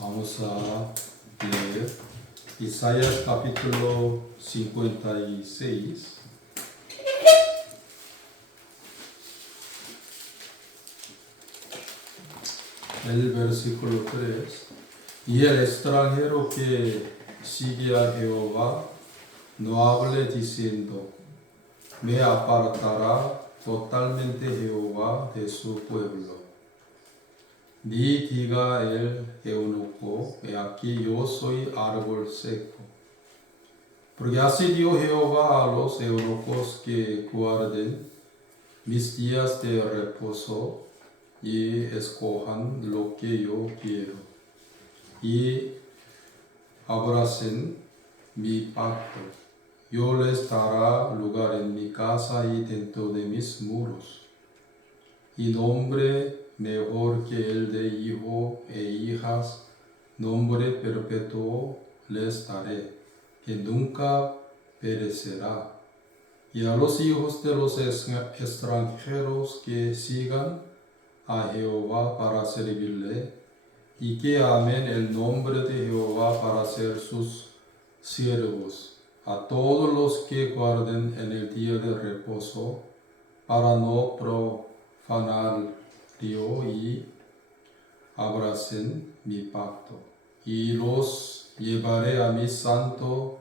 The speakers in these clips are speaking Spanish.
Vamos a leer Isaías capítulo 56. El versículo 3. Y el extranjero que sigue a Jehová no hable diciendo, me apartará totalmente Jehová de su pueblo. Ni diga el eunuco, he aquí yo soy árbol seco. Porque así dio Jehová a los eunucos que guarden mis días de reposo y escojan lo que yo quiero, y abracen mi pacto. Yo les daré lugar en mi casa y dentro de mis muros, y nombre mejor que el de hijo e hijas, nombre perpetuo les daré, que nunca perecerá. Y a los hijos de los extranjeros que sigan a Jehová para servirle, y que amen el nombre de Jehová para ser sus siervos, a todos los que guarden en el día de reposo, para no profanarlo, y abracen mi pacto. Y los llevaré a mi santo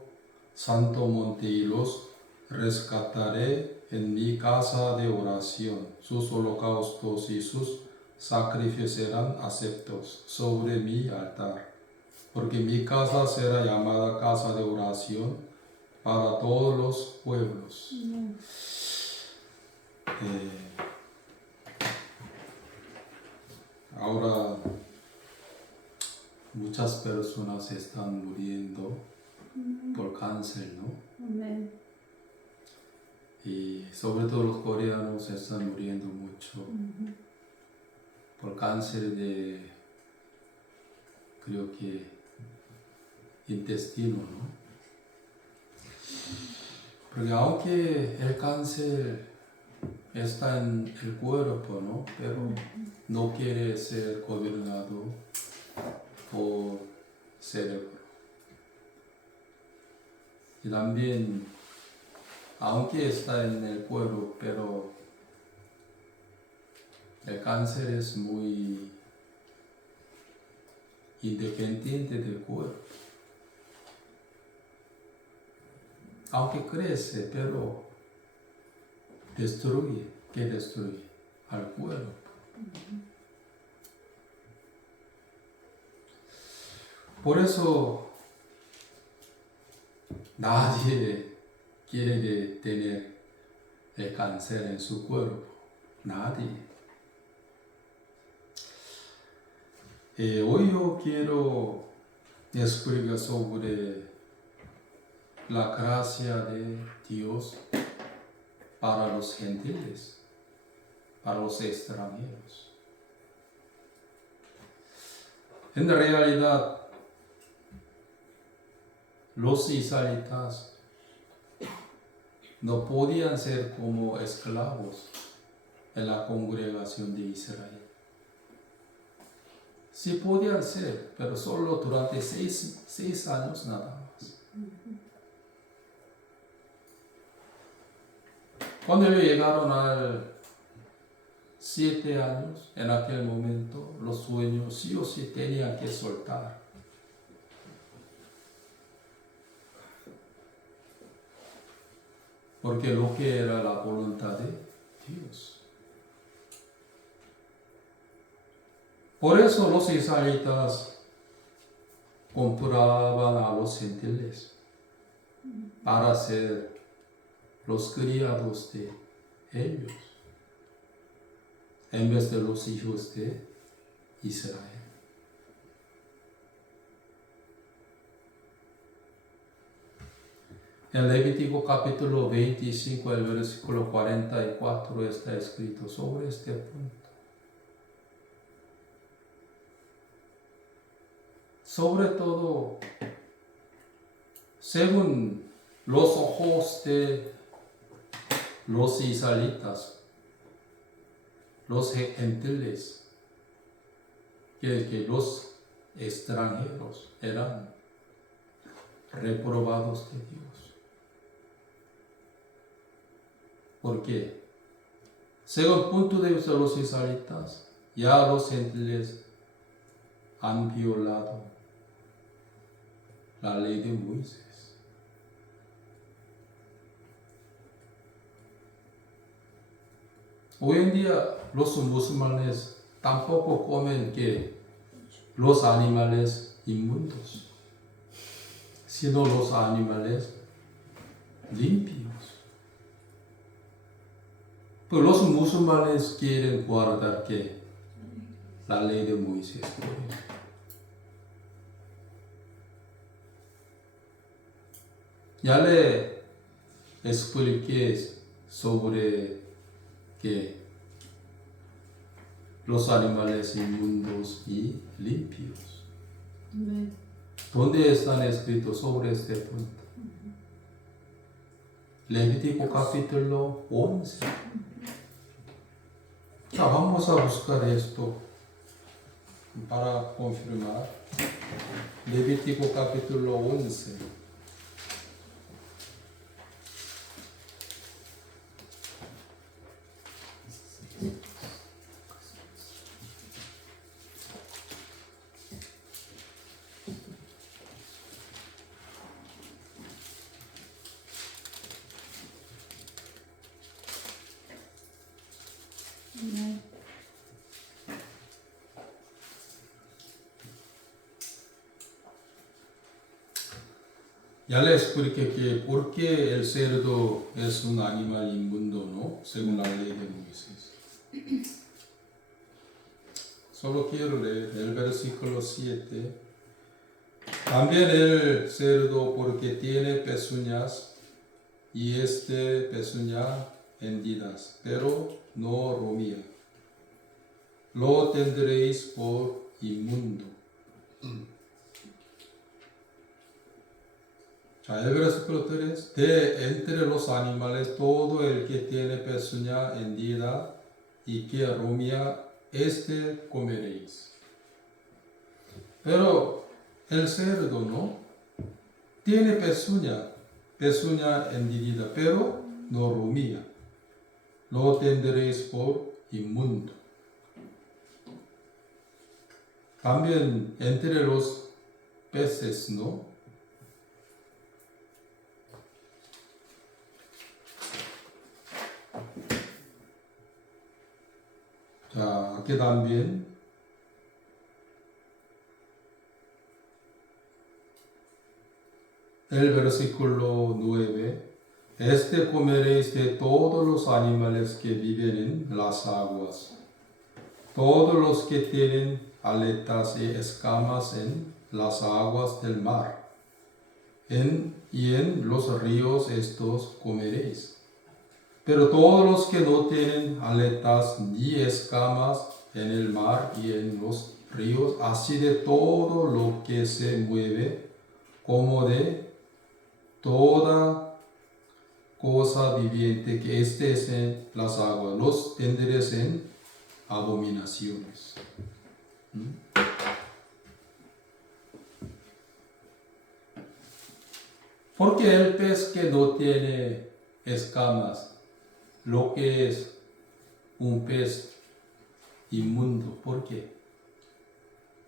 monte y los rescataré en mi casa de oración. Sus holocaustos y sus sacrificios serán aceptos sobre mi altar, porque mi casa será llamada casa de oración para todos los pueblos. Ahora muchas personas están muriendo por cáncer, ¿no? Amén. Y sobre todo los coreanos están muriendo mucho por cáncer de, creo que, intestino, ¿no? Porque aunque el cáncer está en el cuerpo, ¿no? Pero no quiere ser gobernado por cerebro. Y también, aunque está en el cuerpo, pero el cáncer es muy independiente del cuerpo. Aunque crece, pero destruye. ¿Qué destruye? Al cuerpo. Por eso nadie quiere tener el cáncer en su cuerpo. Nadie. Hoy yo quiero explicar sobre la gracia de Dios para los gentiles, para los extranjeros. En realidad, los israelitas no podían ser como esclavos en la congregación de Israel. Sí podían ser, pero solo durante 6 años nada más. Cuando ellos llegaron a 7 años, en aquel momento, los sueños sí o sí tenían que soltar. Porque lo que era la voluntad de Dios. Por eso los israelitas compraban a los gentiles para ser los criados de ellos, en vez de los hijos de Israel. En Levítico capítulo 25, el versículo 44 está escrito sobre este punto. Sobre todo, según los ojos de los israelitas, los gentiles, que los extranjeros eran reprobados de Dios. ¿Por qué? Según punto de vista de los israelitas, ya los gentiles han violado la ley de Moisés. Hoy en día los musulmanes tampoco comen que los animales inmundos, sino los animales limpios. Pero los musulmanes quieren guardar que la ley de Moisés. Ya le expliqué sobre que los animales inmundos y limpios. ¿Dónde están escritos sobre este punto? Levítico capítulo 11. Ya vamos a buscar esto para confirmar. Levítico capítulo 11. Ya le expliqué que por qué el cerdo es un animal inmundo, ¿no? Según la ley de Moisés. Solo quiero leer el versículo 7. También el cerdo porque tiene pezuñas y pezuña hendidas, pero no rumía. Lo tendréis por inmundo. El versículo 3, de entre los animales todo el que tiene pezuña hendida y que rumía, comeréis. Pero el cerdo no tiene pezuña hendida, pero no rumía. Lo tendréis por inmundo. También entre los peces, ¿no? Aquí también el versículo 9, comeréis de todos los animales que viven en las aguas, todos los que tienen aletas y escamas en las aguas del mar, y en los ríos estos comeréis. Pero todos los que no tienen aletas ni escamas en el mar y en los ríos, así de todo lo que se mueve, como de toda cosa viviente que esté en las aguas, los tendréis en abominaciones. Porque el pez que no tiene escamas, lo que es un pez inmundo, ¿por qué?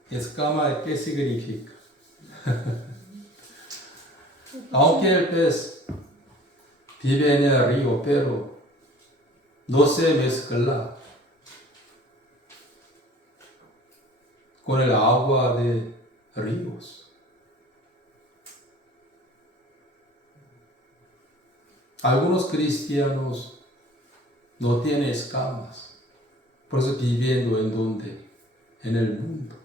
Escama, ¿qué significa? Aunque el pez vive en el río, pero no se mezcla con el agua de ríos. Algunos cristianos no tienen escamas, por eso viviendo en donde, en el mundo.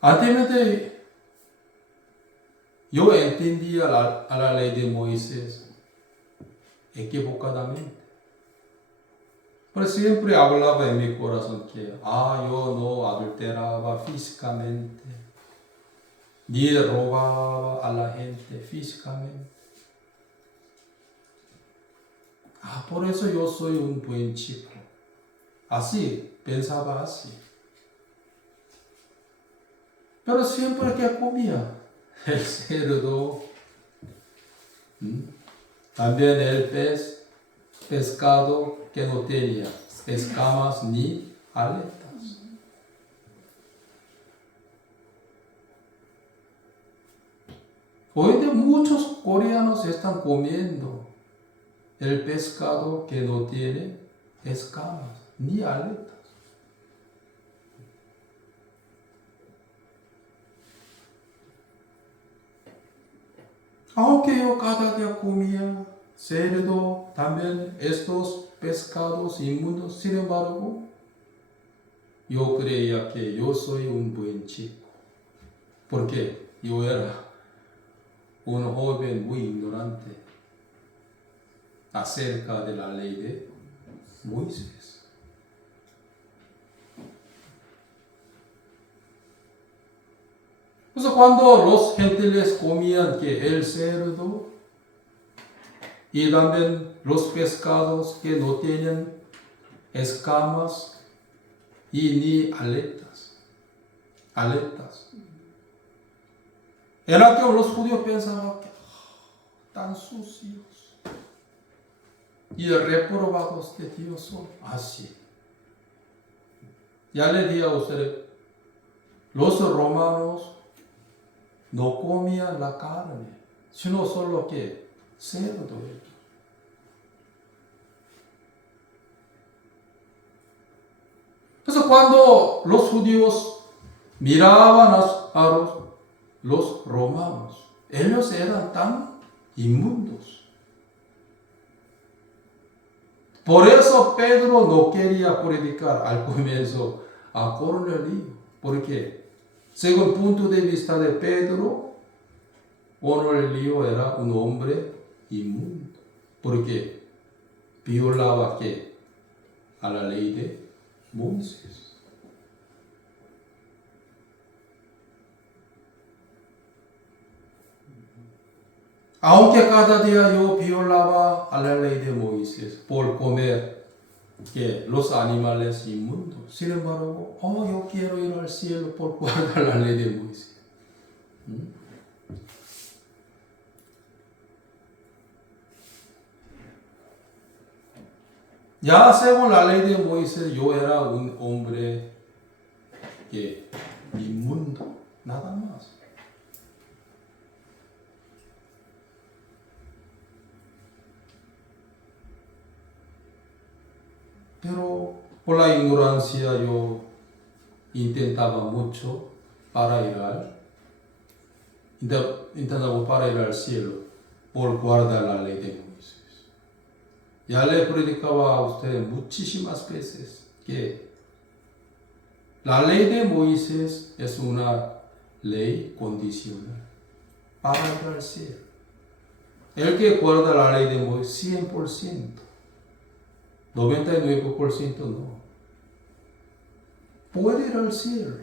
Anteriormente yo entendía a la ley de Moisés equivocadamente. Pero siempre hablaba en mi corazón que yo no adulteraba físicamente, ni robaba a la gente físicamente. por eso yo soy un buen chico. Así, pensaba así. Pero siempre que comía el cerdo, también el pescado que no tenía escamas ni aletas. Hoy en día muchos coreanos están comiendo el pescado que no tiene escamas ni aletas. Aunque yo cada día comía cerdo, también estos pescados inmundos, sin embargo, yo creía que yo soy un buen chico, porque yo era un joven muy ignorante acerca de la ley de Moisés. Entonces cuando los gentiles comían que el cerdo y también los pescados que no tienen escamas y ni aletas. En aquel los judíos pensaban que tan sucios y reprobados de Dios son así. Ya le dije a ustedes, los romanos no comían la carne, sino solo que cerdo. Entonces cuando los judíos miraban a los romanos, ellos eran tan inmundos. Por eso Pedro no quería predicar al comienzo a Cornelio, porque según el punto de vista de Pedro, Cornelio era un hombre inmundo, porque violaba ¿qué? A la ley de Moisés. Aunque cada día yo violaba a la ley de Moisés por comer que los animales inmundos, sin embargo, yo quiero ir al cielo por guardar la ley de Moisés. Ya según la ley de Moisés, yo era un hombre que inmundo, nada más. Pero por la ignorancia yo intentaba mucho para ir al cielo por guardar la ley de Moisés. Ya le predicaba a ustedes muchísimas veces que la ley de Moisés es una ley condicional para ir al cielo. El que guarda la ley de Moisés 100%, 99% no, puede ir al cielo.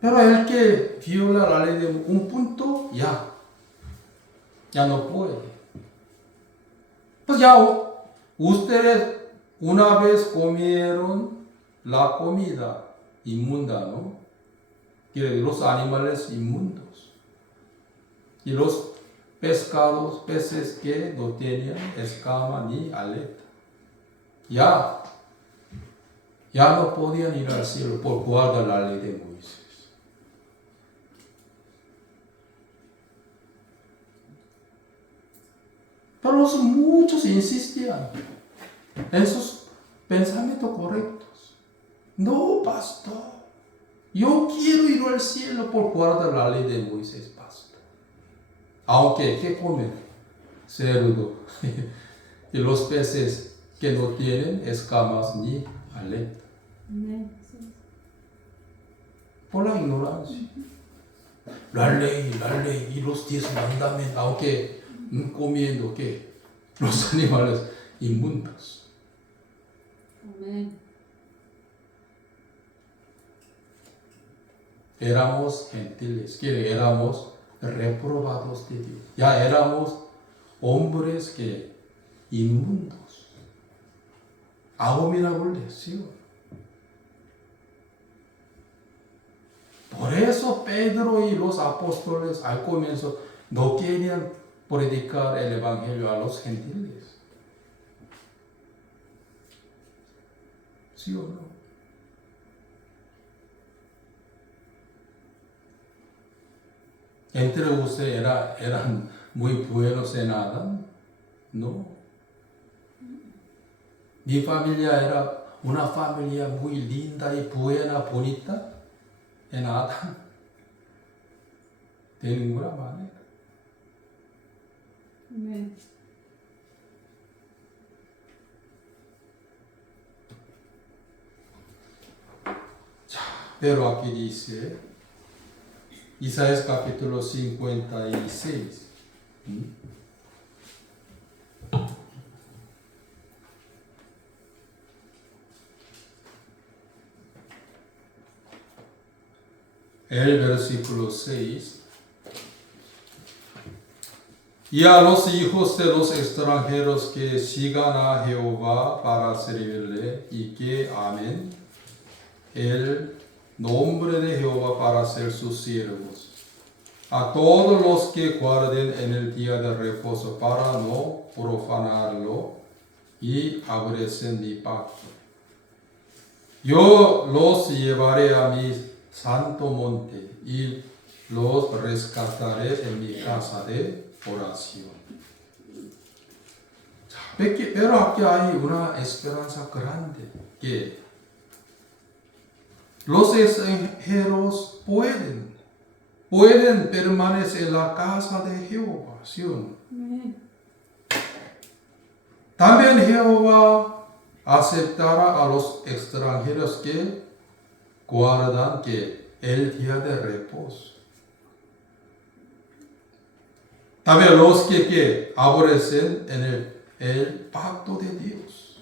Pero el que viola la ley de un punto, ya no puede. Pues ya ustedes una vez comieron la comida inmunda, ¿no? Que los animales inmundos y los peces que no tenían escama ni aleta. Ya no podían ir al cielo por guardar la ley de Moisés. Pero muchos insistían en sus pensamientos correctos. No, pastor, yo quiero ir al cielo por guardar la ley de Moisés, pastor. Aunque, ¿qué comen? Cerdo y los peces que no tienen escamas ni aleta. Por la ignorancia. La ley y los 10 mandamientos, aunque comiendo ¿qué? Los animales inmundos. Amén. Éramos gentiles, éramos reprobados de Dios. Ya éramos hombres que inmundos, abominables, ¿sí? Por eso Pedro y los apóstoles al comienzo no querían predicar el evangelio a los gentiles. ¿Sí o no? Entre ustedes eran muy buenos en nada. No. Mi familia era una familia muy linda y buena, bonita en Adán. De ninguna manera. Amén. Pero aquí dice, Isaías capítulo 56. El versículo 6. Y a los hijos de los extranjeros que sigan a Jehová para servirle y que amen el nombre de Jehová para ser sus siervos. A todos los que guarden en el día de reposo para no profanarlo y aborrecen mi pacto. Yo los llevaré a mi santo monte y los rescataré en mi casa de oración. Pero aquí hay una esperanza grande que los extranjeros pueden permanecer en la casa de Jehová, ¿sí o no? Amén. También Jehová aceptará a los extranjeros que guardan el día de reposo. También los que aborrecen en el pacto de Dios.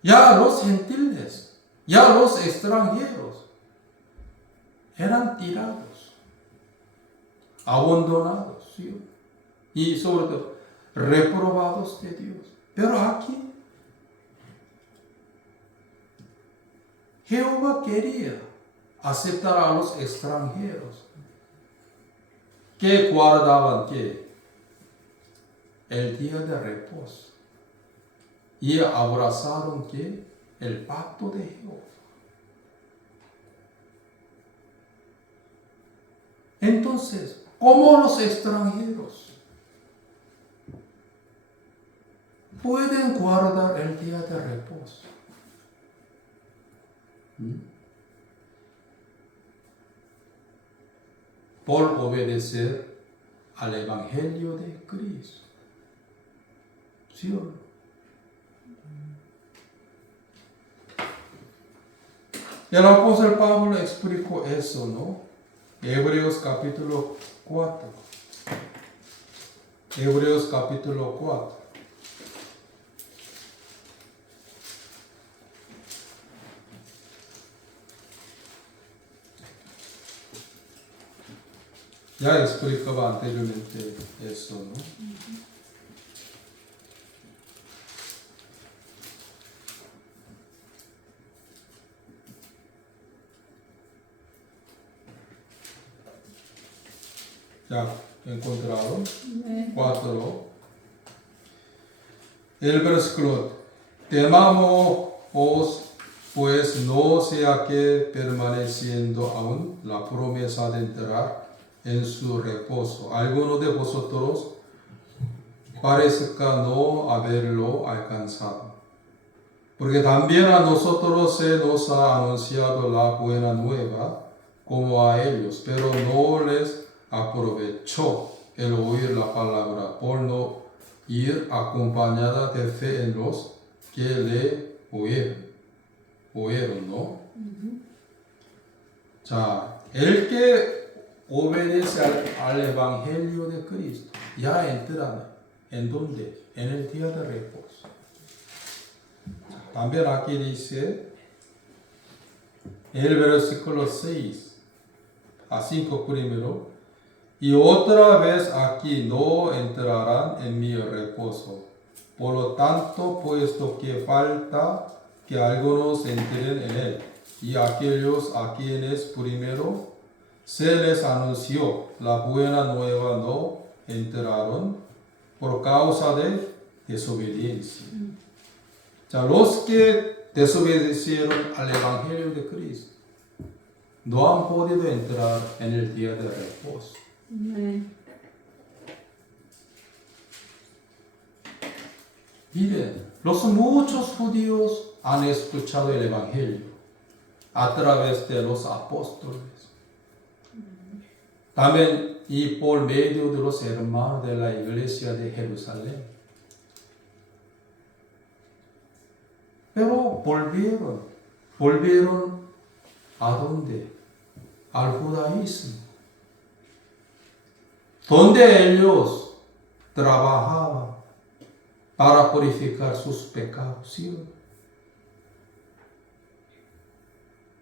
Ya los gentiles, ya los extranjeros eran tirados, abandonados, ¿sí? Y sobre todo reprobados de Dios. Pero aquí Jehová quería aceptar a los extranjeros que guardaban el día de reposo y abrazaron el pacto de Jehová. Entonces, ¿cómo los extranjeros pueden guardar el día de reposo? Por obedecer al Evangelio de Cristo. ¿Sí o no? El apóstol Pablo explicó eso, ¿no? Hebreos capítulo 4. Hebreos capítulo 4. Ya explicaba anteriormente eso, ¿no? Ya, ¿encontraron? Amén. 4. El versículo, temamos pues no sea que permaneciendo aún la promesa de entrar en su reposo, alguno de vosotros parezca no haberlo alcanzado. Porque también a nosotros se nos ha anunciado la buena nueva como a ellos, pero no les aprovechó el oír la palabra por no ir acompañada de fe en los que le oyeron, ¿no? 자, el que obedece al Evangelio de Cristo ya entrará. ¿En dónde? En el día de reposo. También aquí dice el versículo 6, a 5 primero. Y otra vez aquí no entrarán en mi reposo. Por lo tanto, puesto que falta que algunos entren en él, y aquellos a quienes primero se les anunció la buena nueva no entraron por causa de desobediencia. 자, los que desobedecieron al Evangelio de Cristo no han podido entrar en el día de reposo. Amén. Miren, los muchos judíos han escuchado el Evangelio a través de los apóstoles. También y por medio de los hermanos de la iglesia de Jerusalén. Pero volvieron ¿a dónde? Al judaísmo, donde ellos trabajaban para purificar sus pecados, ¿sí?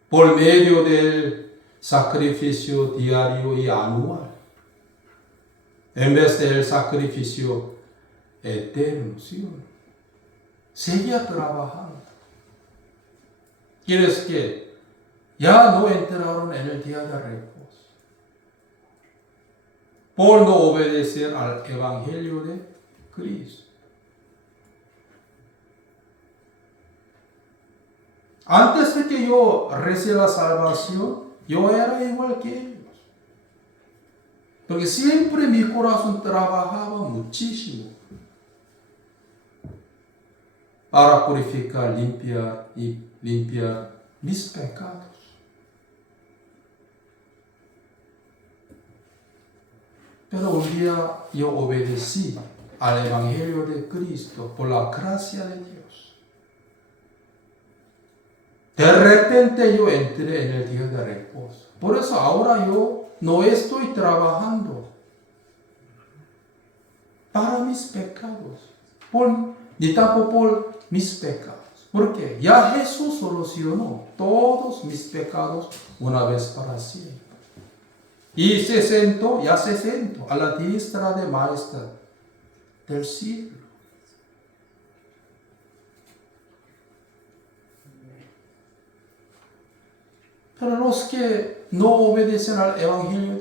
Por medio del sacrificio diario y anual, en vez del sacrificio eterno, ¿sí? Seguía trabajando. Quiere decir que ya no entraron en el día de reposo por no obedecer al Evangelio de Cristo. Antes de que yo reciba la salvación, yo era igual que ellos. Porque siempre mi corazón trabajaba muchísimo para purificar, limpiar mis pecados. Pero un día yo obedecí al Evangelio de Cristo por la gracia de Dios. De repente yo entré en el día de reposo. Por eso ahora yo no estoy trabajando para mis pecados, ni tampoco por mis pecados. Porque ya Jesús solucionó todos mis pecados una vez para siempre. Y se sentó a la diestra de majestad del cielo. Pero los que no obedecen al Evangelio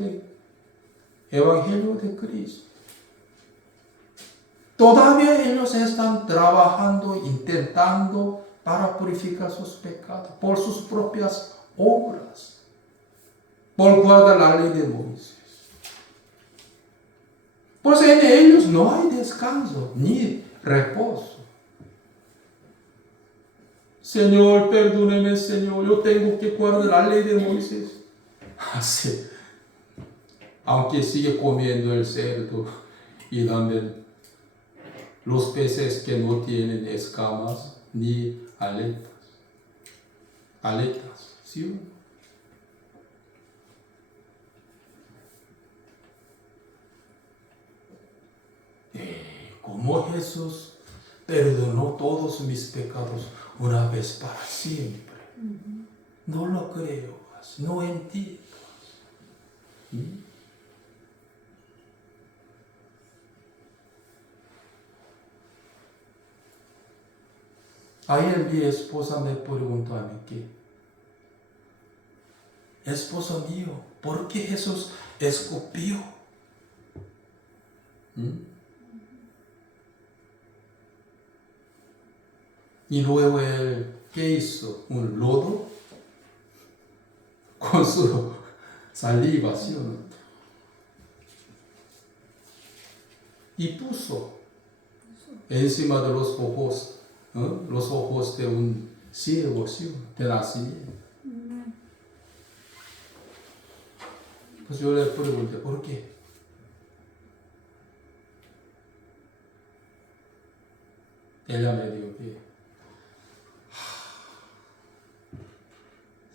de Cristo, todavía ellos están trabajando, intentando para purificar sus pecados por sus propias obras, por guardar la ley de Moisés. Pues en ellos no hay descanso ni reposo. Señor, perdóneme, Señor, yo tengo que guardar la ley de Moisés. Así, aunque sigue comiendo el cerdo y también los peces que no tienen escamas ni aletas. ¿Sí? Como Jesús perdonó todos mis pecados una vez para siempre. No lo creo, no entiendo. Ayer mi esposa me preguntó a mí que, esposo mío, ¿por qué Jesús escupió? Y luego él, ¿qué hizo? Un lodo con su saliva, ¿sí o no? Y puso encima de los ojos de un ciego, ¿sí? De nacimiento. Pues yo le pregunté, ¿por qué? Ella me dijo que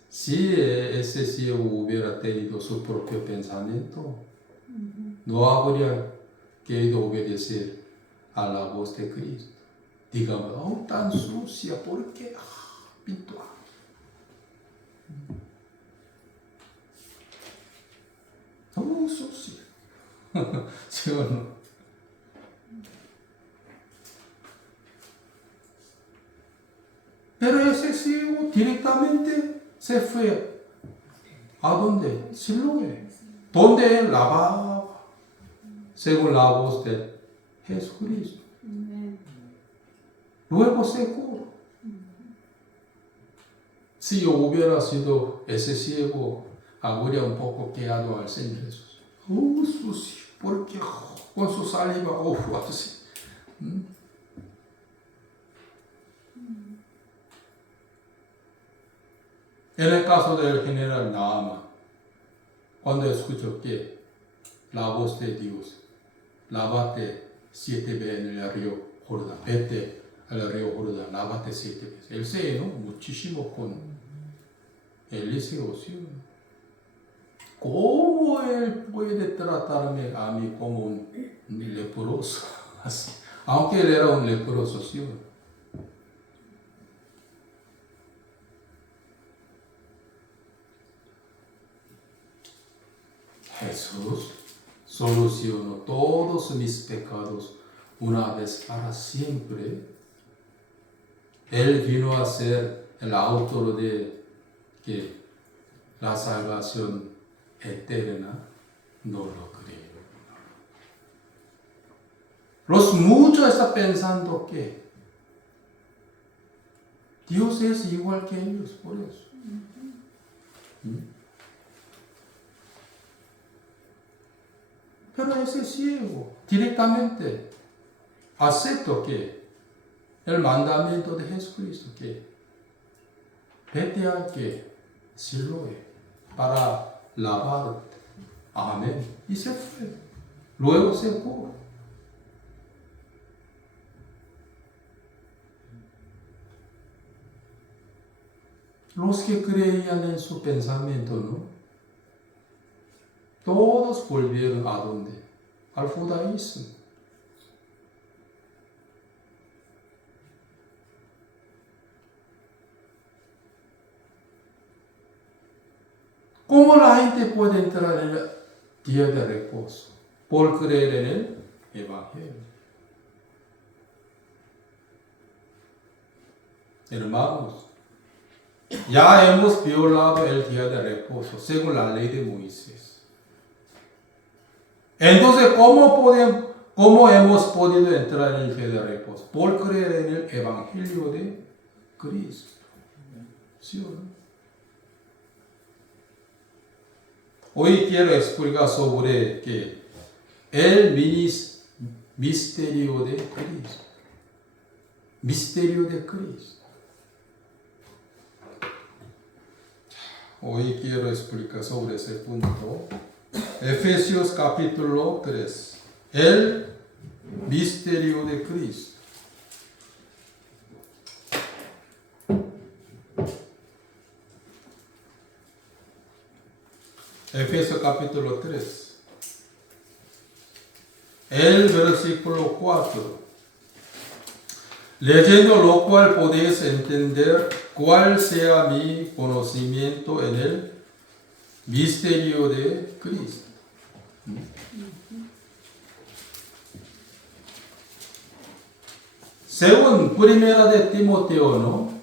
si ese ciego hubiera tenido su propio pensamiento, no habría querido obedecer a la voz de Cristo. Digamos, tan sucia, ¿por qué? Pintura. sucio. ¿Sí o no? Pero ese ciego directamente se fue. ¿A dónde? Siloé. Donde él lavaba, según la voz de Jesucristo. Amén. Luego se curó. Si yo hubiera sido ese ciego, habría un poco quedado al Señor Jesús. Sucio, porque con su saliva, así. En el caso del general Naaman, cuando escuchó que la voz de Dios, lávate 7 veces en el río Jordán, vete al río Jordán, lávate 7 veces. Él se enojó muchísimo con Eliseo, ¿sí? ¿Cómo él puede tratarme a mí como un leproso? Así. Aunque él era un leproso, ¿sí? Jesús solucionó todos mis pecados una vez para siempre. Él vino a ser el autor de que la salvación eterna. No lo creo. Los muchos están pensando que Dios es igual que ellos, por eso. Pero ese ciego directamente aceptó que el mandamiento de Jesucristo, que vete a que Siloé para lavarte. Amén. Y se fue. Luego se curó. Los que creían en su pensamiento, ¿no? Todos volvieron a dónde? Al judaísmo. ¿Cómo la gente puede entrar en el día de reposo? Por creer en el Evangelio. Hermanos, ya hemos violado el día de reposo según la ley de Moisés. Entonces, ¿cómo hemos podido entrar en el día de reposo? Por creer en el Evangelio de Cristo. ¿Sí o no? Hoy quiero explicar sobre que el misterio de Cristo. Misterio de Cristo. Hoy quiero explicar sobre ese punto. Efesios capítulo 3. El misterio de Cristo. Efesios capítulo 3. El versículo 4. Leyendo lo cual podéis entender cuál sea mi conocimiento en el misterio de Cristo. Según primera de Timoteo, ¿no?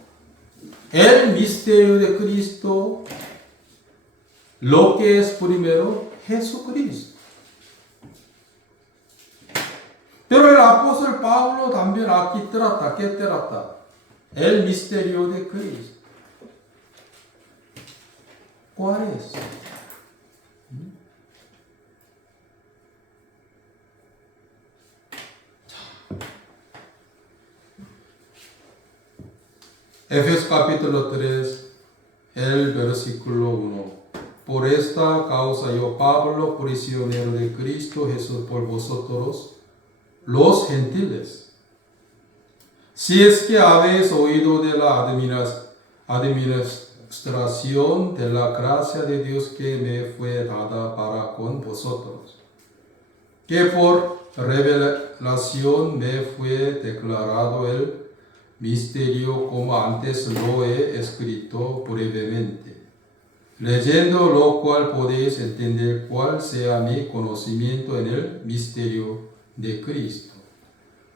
El misterio de Cristo, lo que es primero, Jesucristo. Pero el apóstol Pablo también aquí trata, ¿qué trata? El misterio de Cristo. ¿Cuál es? Efesios capítulo 3, el versículo 1. Por esta causa yo, Pablo, prisionero de Cristo Jesús por vosotros, los gentiles. Si es que habéis oído de la administración de la gracia de Dios que me fue dada para con vosotros, que por revelación me fue declarado el misterio como antes lo he escrito brevemente. leyendo lo cual podéis entender cuál sea mi conocimiento en el misterio de Cristo.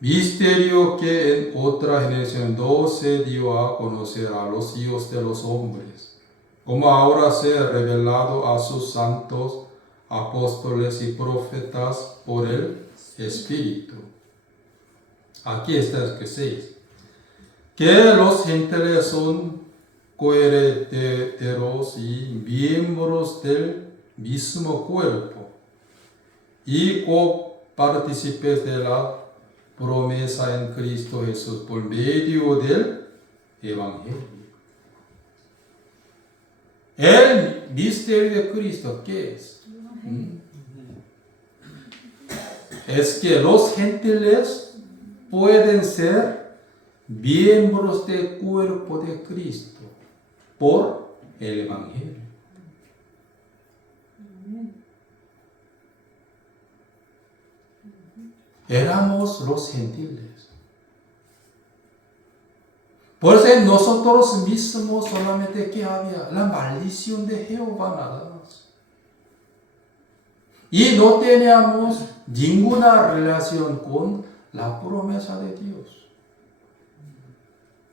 Misterio que en otra generación no se dio a conocer a los hijos de los hombres, como ahora se ha revelado a sus santos apóstoles y profetas por el Espíritu. Aquí está el que 6. Que los gentiles son coherederos y miembros del mismo cuerpo y copartícipes de la promesa en Cristo Jesús por medio del Evangelio. El misterio de Cristo, ¿qué es? Es que los gentiles pueden ser miembros del cuerpo de Cristo por el Evangelio. Éramos los gentiles. Por eso en nosotros mismos solamente que había la maldición de Jehová nada más. Y no teníamos ninguna relación con la promesa de Dios.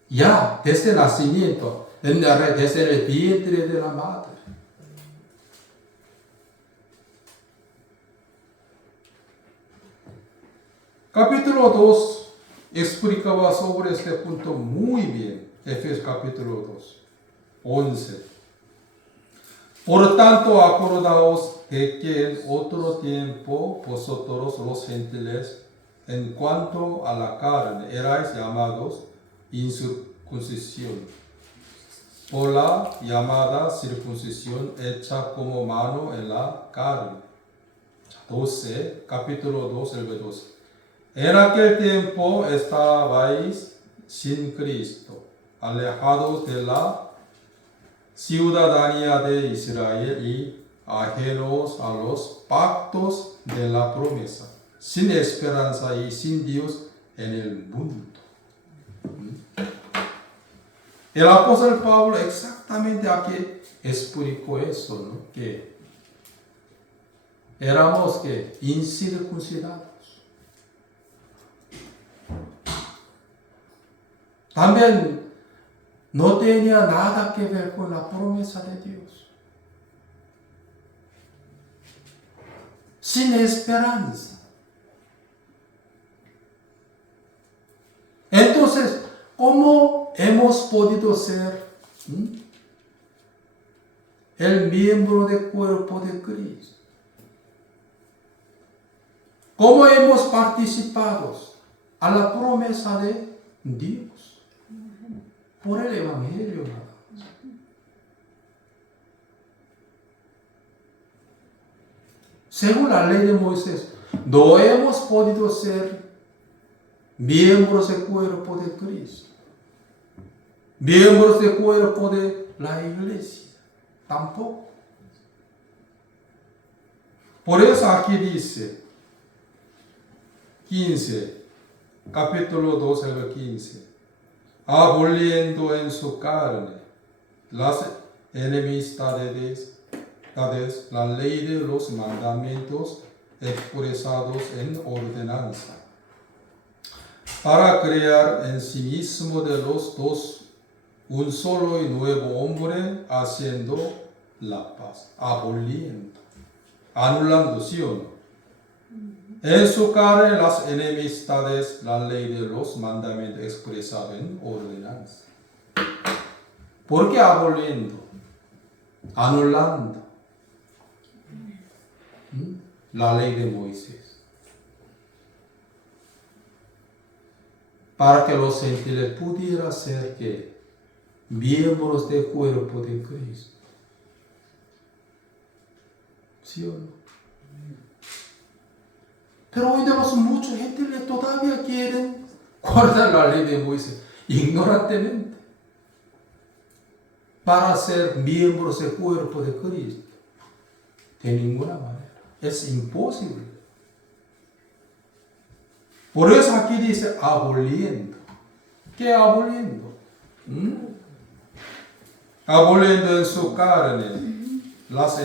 Ya desde el nacimiento, desde el vientre de la madre. Capítulo 2 explicaba sobre este punto muy bien. Efesios capítulo 2, 11. Por tanto, acordaos de que en otro tiempo vosotros los gentiles, en cuanto a la carne, erais llamados incircuncisión, por la llamada circuncisión hecha como mano en la carne. 12, capítulo 2, el 12. En aquel tiempo estabais sin Cristo, alejados de la ciudadanía de Israel y ajenos a los pactos de la promesa, sin esperanza y sin Dios en el mundo. El apóstol Pablo exactamente aquí explicó eso, ¿no? Que éramos incircuncidados. También no tenía nada que ver con la promesa de Dios. Sin esperanza. Entonces, ¿cómo hemos podido ser el miembro del cuerpo de Cristo? ¿Cómo hemos participado a la promesa de Dios? Por el Evangelio nada más. Según la ley de Moisés, no hemos podido ser miembros del cuerpo de Cristo, miembros del cuerpo de la iglesia, tampoco. Por eso aquí dice 15, capítulo 12, el 15. Aboliendo en su carne las enemistades, la ley de los mandamientos expresados en ordenanza, para crear en sí mismo de los dos un solo y nuevo hombre, haciendo la paz, aboliendo, anulando, ¿sí o no? En su carne las enemistades, la ley de los mandamientos expresada en ordenanza. ¿Por qué aboliendo? Anulando la ley de Moisés. Para que los gentiles pudieran ser miembros del cuerpo de Cristo. ¿Sí o no? Pero hoy de los muchos gentiles todavía quieren guardar la ley de Moisés ignorantemente para ser miembros del cuerpo de Cristo. De ninguna manera. Es imposible. Por eso aquí dice aboliendo. ¿Qué aboliendo? Aboliendo en su carne las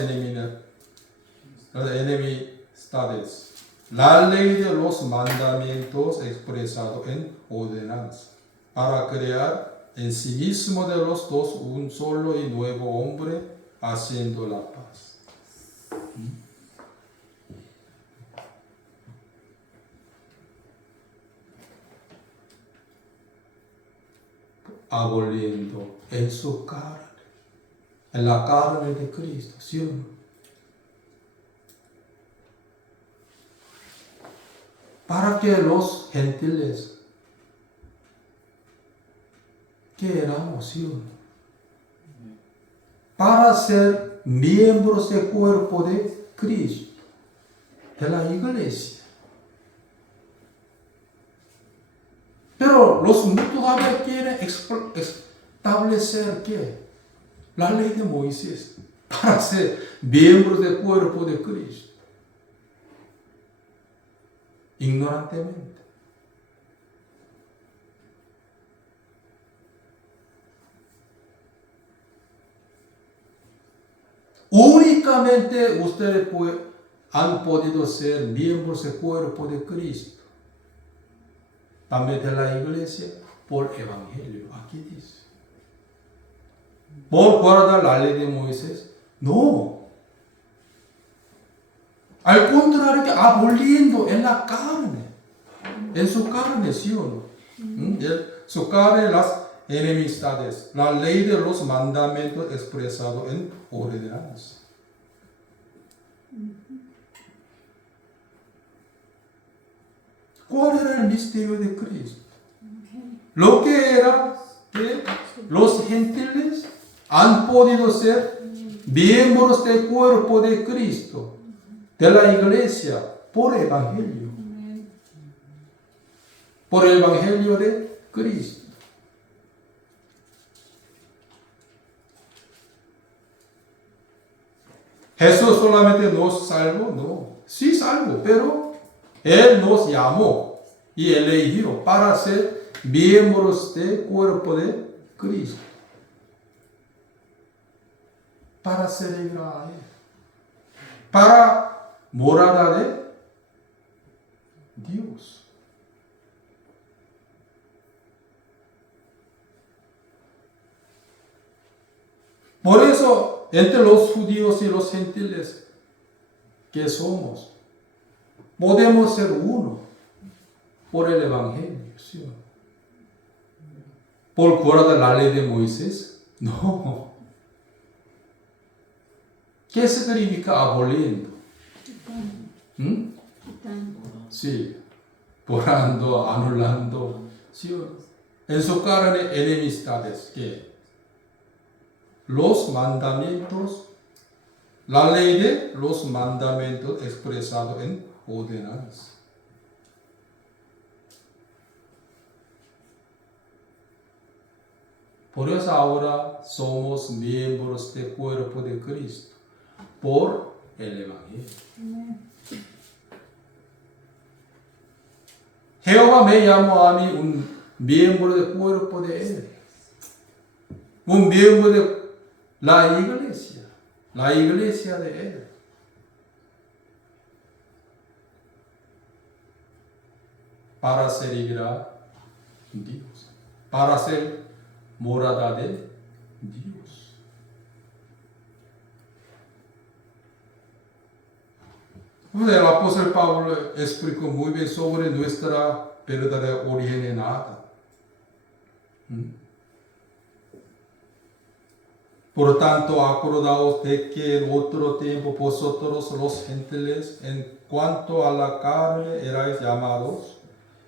enemistades. La ley de los mandamientos expresado en ordenanza, para crear en sí mismo de los dos un solo y nuevo hombre, haciendo la paz. Aboliendo en su carne, en la carne de Cristo, ¿sí o no? Para que los gentiles, que éramos, ¿sí o no? Para ser miembros del cuerpo de Cristo, de la iglesia. Pero los muchos todavía quieren establecer ¿qué? La ley de Moisés para ser miembros del cuerpo de Cristo. Ignorantemente. Únicamente ustedes han podido ser miembros del cuerpo de Cristo, también de la iglesia, por evangelio. Aquí dice. ¿Por guardar la ley de Moisés? No. Al contrario, que aboliendo en la carne. En su carne, ¿sí o no? En su carne las enemistades. La ley de los mandamientos expresado en ordenanza. ¿Cuál era el misterio de Cristo? Lo que era que los gentiles han podido ser miembros del cuerpo de Cristo, de la iglesia, por evangelio. Por el evangelio de Cristo. Jesús solamente nos salvó, no. Sí salvó, pero Él nos llamó y eligió para ser miembros del cuerpo de Cristo. Para servir a Él. Para morada de Dios. Por eso, entre los judíos y los gentiles, ¿qué somos? Podemos ser uno por el evangelio, ¿sí? ¿Por guardar la ley de Moisés? No. ¿Qué significa aboliendo? Sí, borrando, anulando. ¿Sí? En su carne enemistades, ¿qué? Los mandamientos, la ley de los mandamientos expresado en ordenanza. Por eso ahora somos miembros del cuerpo de Cristo, por el evangelio. Jehová me llamó a mí un miembro del cuerpo de Él, un miembro de la iglesia de Él. Para servir a Dios, para ser morada de Dios. El apóstol Pablo explicó muy bien sobre nuestra verdadera origen en Adán. Por tanto, acordaos de que en otro tiempo vosotros los gentiles, en cuanto a la carne, erais llamados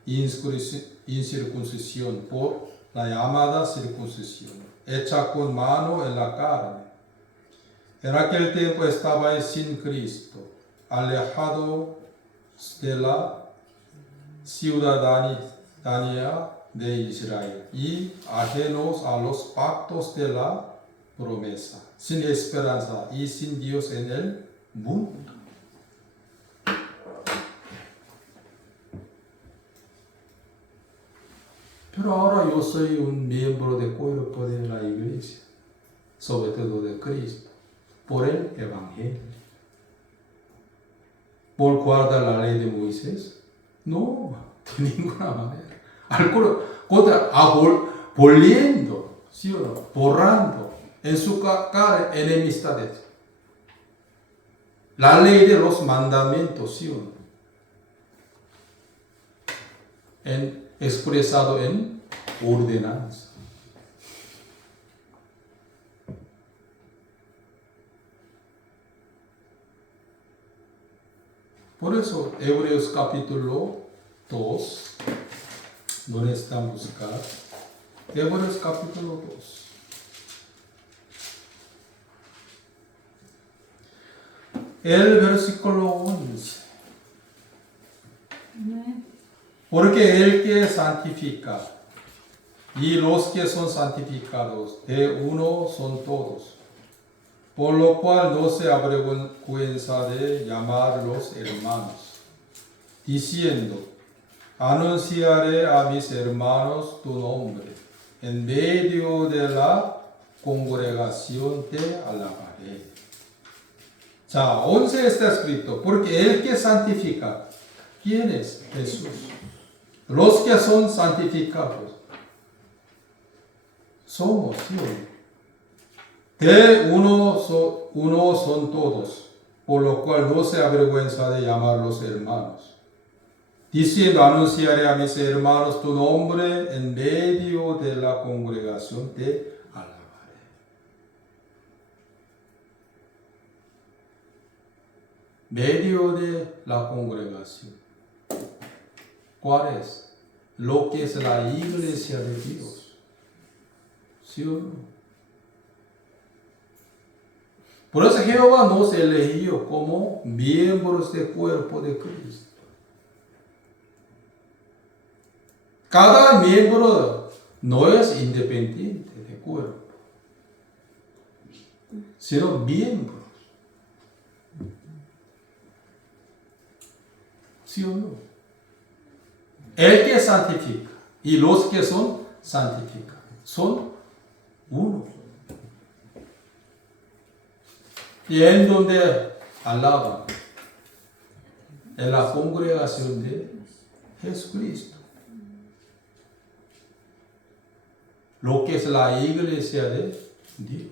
incircuncisión por la llamada circuncisión, hecha con mano en la carne. En aquel tiempo estabais sin Cristo, alejados de la ciudadanía de Israel y ajenos a los pactos de la promesa, sin esperanza y sin Dios en el mundo. Pero ahora yo soy un miembro del cuerpo de la iglesia, sobre todo de Cristo. por el Evangelio. ¿Por guardar la ley de Moisés? No, de ninguna manera. Al contrario, aboliendo, ¿sí o no? Borrando en su cara enemistades. La ley de los mandamientos, ¿sí o no? Expresado en ordenanza. Por eso, Hebreos capítulo 2, no necesitan buscar. Hebreos capítulo 2. El versículo 11. Amén. Porque el que santifica y los que son santificados de uno son todos. Por lo cual no se avergüenza de llamarlos hermanos, diciendo, anunciaré a mis hermanos tu nombre, en medio de la congregación te alabaré. 자, 11 está escrito, porque el que santifica, ¿quién es? Jesús. Los que son santificados, somos, ¿sí? De uno son todos, por lo cual no se avergüenza de llamarlos hermanos. Diciendo, anunciaré a mis hermanos tu nombre, en medio de la congregación te alabaré. Medio de la congregación. ¿Cuál es? Lo que es la iglesia de Dios. ¿Sí o no? Por eso Jehová nos eligió como miembros del cuerpo de Cristo. Cada miembro no es independiente del cuerpo, sino miembros. ¿Sí o no? El que santifica y los que son santificados son uno. Y en donde alaban, en la congregación de Jesucristo. Lo que es la iglesia de Dios.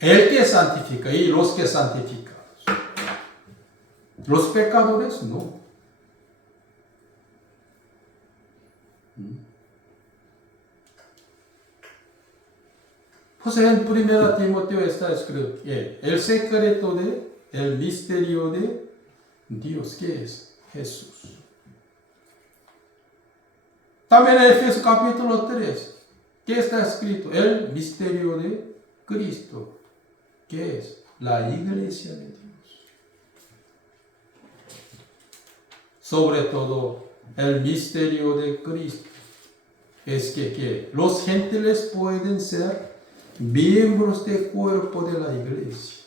El que santifica y los que santificados. Los pecadores no. Pues en 1 Timoteo está escrito, el secreto el misterio de Dios, ¿qué es? Jesús. También en Efesios capítulo 3, ¿qué está escrito? El misterio de Cristo, ¿qué es? La iglesia de Dios. Sobre todo, el misterio de Cristo es que los gentiles pueden ser miembros del cuerpo de la iglesia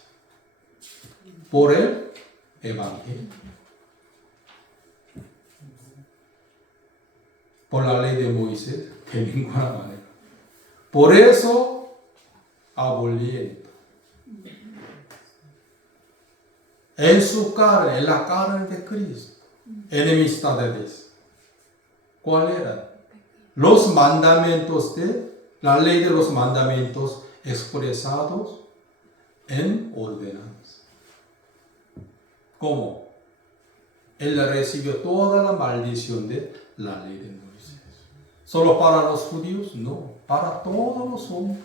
por el Evangelio, por la ley de Moisés, de ninguna manera. Por eso, aboliendo en su carne, en la carne de Cristo, enemistades. ¿Cuál era? Los mandamientos la ley de los mandamientos expresados en ordenanza. ¿Cómo? Él recibió toda la maldición de la ley de Moisés. ¿Solo para los judíos? No, para todos los hombres.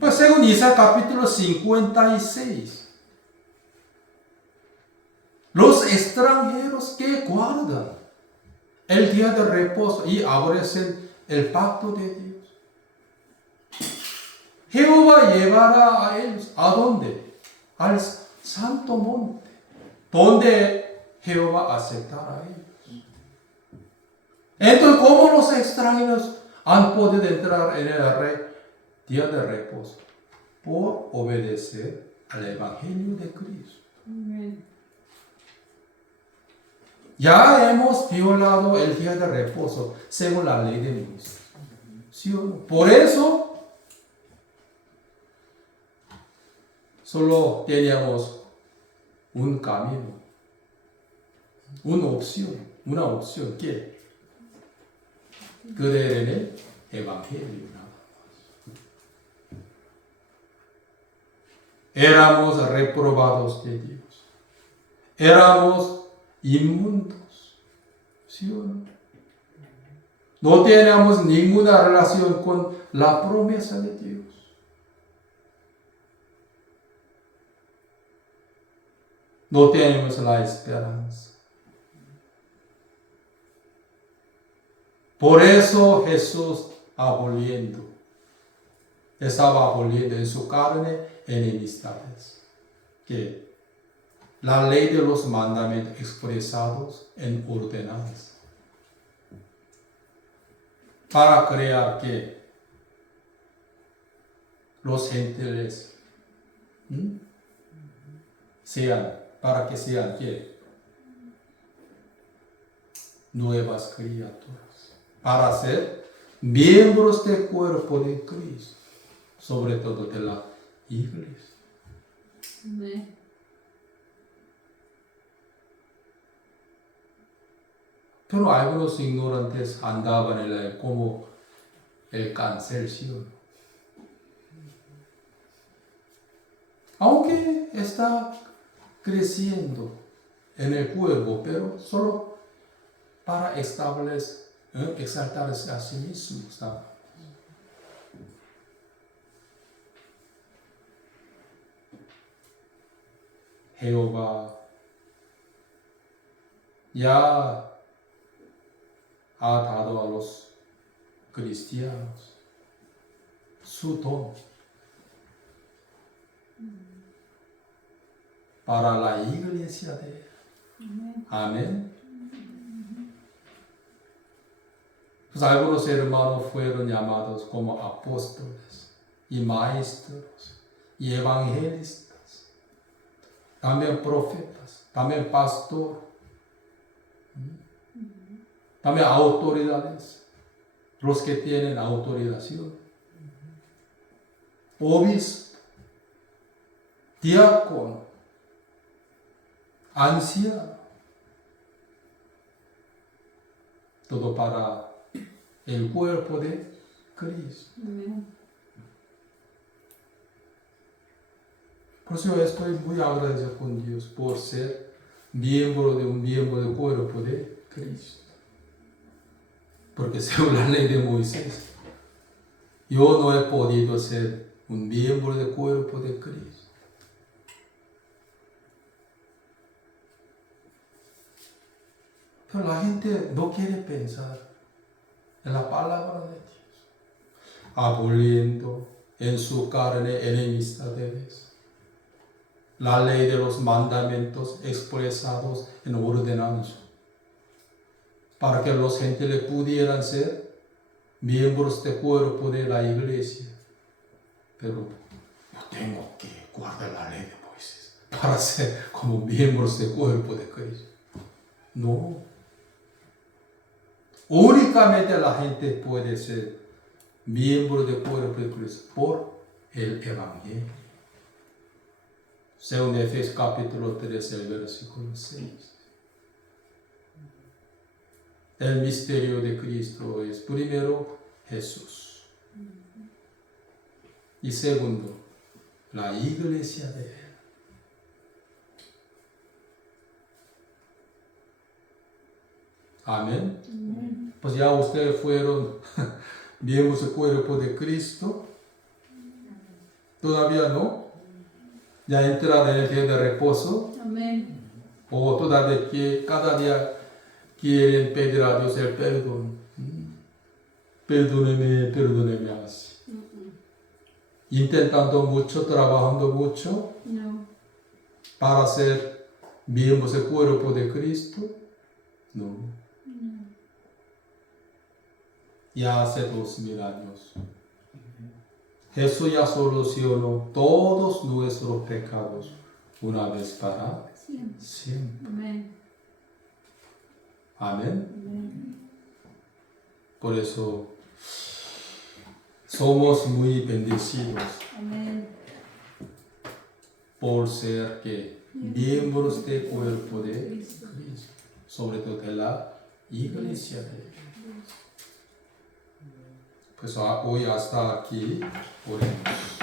Pues según Isaías capítulo 56, los extranjeros que guardan el día de reposo y aborrecen el pacto de Dios, Jehová llevará a ellos, ¿a dónde? Al santo monte, donde Jehová aceptará a ellos. Entonces, ¿cómo los extraños han podido entrar en el día de reposo? Por obedecer al Evangelio de Cristo. Amén. Ya hemos violado el día de reposo según la ley de Moisés. ¿Sí o no? Por eso solo teníamos un camino, una opción que creer en el Evangelio. Éramos reprobados de Dios. Éramos inmundos. ¿Sí o no? No teníamos ninguna relación con la promesa de Dios. No teníamos la esperanza. Por eso Jesús estaba aboliendo en su carne enemistades, que la ley de los mandamientos expresados en ordenanzas, para crear que los gentiles para que sean ¿qué? Nuevas criaturas, para ser miembros del cuerpo de Cristo, sobre todo de la iglesia. Amén. Pero algunos ignorantes andaban en él como el cáncer, ¿sí o no? Aunque está creciendo en el cuerpo, pero solo para exaltarse a sí mismo. ¿Sabe? Jehová ya ha dado a los cristianos su don para la iglesia de él. Amén. Pues algunos hermanos fueron llamados como apóstoles y maestros y evangelistas, también profetas, también pastores, también autoridades, los que tienen autorización, obispo, diácono, anciano, todo para el cuerpo de Cristo. Amén. Por eso estoy muy agradecido con Dios por ser miembro del cuerpo de Cristo. Porque según la ley de Moisés, yo no he podido ser un miembro del cuerpo de Cristo. Pero la gente no quiere pensar en la palabra de Dios, aboliendo en su carne enemistades, la ley de los mandamientos expresados en ordenanza, para que los gentiles pudieran ser miembros del cuerpo de la iglesia. Pero yo tengo que guardar la ley de Moisés para ser como miembros del cuerpo de Cristo. No. Únicamente la gente puede ser miembro del cuerpo de Cristo por el Evangelio. Según Efesios capítulo 3, el versículo 6. El misterio de Cristo es primero Jesús. Y segundo, la iglesia de Él. Amén. Amén. Pues ya ustedes fueron miembros del cuerpo de Cristo. ¿Todavía no? ¿Ya entraron en el día de reposo? Amén. ¿O todavía que cada día quieren pedir a Dios el perdón? Perdóneme así. Intentando mucho, trabajando mucho No. para ser miembros del cuerpo de Cristo. No. Ya hace 2000 años. Jesús ya solucionó todos nuestros pecados una vez para siempre. Amén. Amén. Amén. Por eso somos muy bendecidos. Amén. por ser que miembros de cuerpo de Cristo, sobre todo de la iglesia de Dios. Pues hoy hasta aquí oremos.